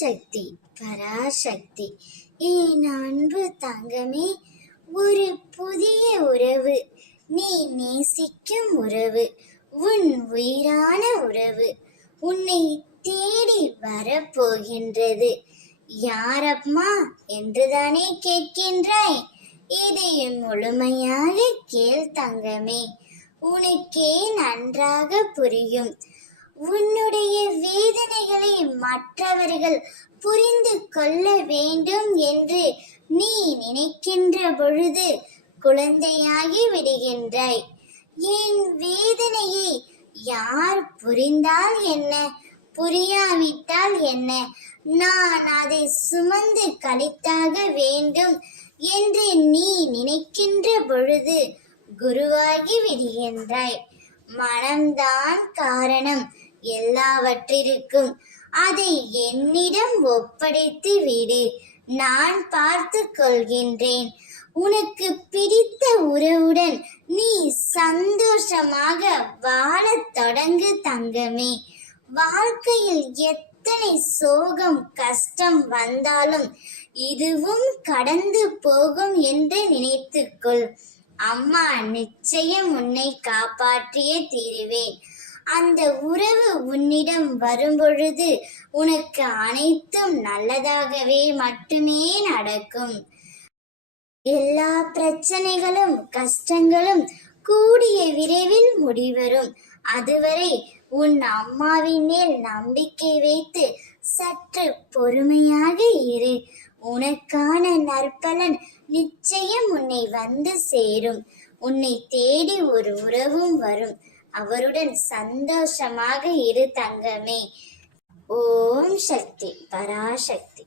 சக்தி பராசக்தி. என் அன்பு தங்கமே, ஒரு புதிய உறவு, நீ நேசிக்கும் உறவு, உன் உயிரான உறவு உன்னை தேடி வரப்போகின்றது. யாரம்மா என்றுதானே கேட்கின்றாய்? இதை முழுமையாக கேள் தங்கமே, உனக்கே நன்றாக புரியும். உன்னுடைய வேதனைகளை மற்றவர்கள் புரிந்து கொள்ள வேண்டும் என்று நீ நினைக்கின்ற பொழுது குழந்தையாகி விடுகின்றாய். என் வேதனையை யார் புரிந்தால் என்ன, புரியாவிட்டால் என்ன, நான் அதை சுமந்து கழித்தாக வேண்டும் என்று நீ நினைக்கின்ற பொழுது குருவாகி விடுகின்றாய். மனம்தான் காரணம் எல்லாவற்றிற்கும். அதை என்னிடம் ஒப்படைத்து விடு, நான் பார்த்து கொள்கின்றேன். உனக்கு பிடித்த உறவுடன் நீ சந்தோஷமாக வாழத் தொடங்கு தங்கமே. வாழ்க்கையில் எத்தனை சோகம் கஷ்டம் வந்தாலும் இதுவும் கடந்து போகும் என்று நினைத்துக்கொள். அம்மா நிச்சயம் உன்னை காப்பாற்றியே தீருவேன். அந்த உறவு உன்னிடம் வரும்பொழுது உனக்கு அனைத்தும் நல்லதாகவே மட்டுமே நடக்கும். எல்லா பிரச்சனைகளும் கஷ்டங்களும் கூடிய விரைவில் முடிவரும். அதுவரை உன் அம்மாவின் மேல் நம்பிக்கை வைத்து சற்று பொறுமையாக இரு. உனக்கான நற்பலன் நிச்சயம் உன்னை வந்து சேரும். உன்னை தேடி ஒரு உறவும் வரும். அவருடன் சந்தோஷமாக இரு தங்கமே. ஓம் சக்தி பராசக்தி.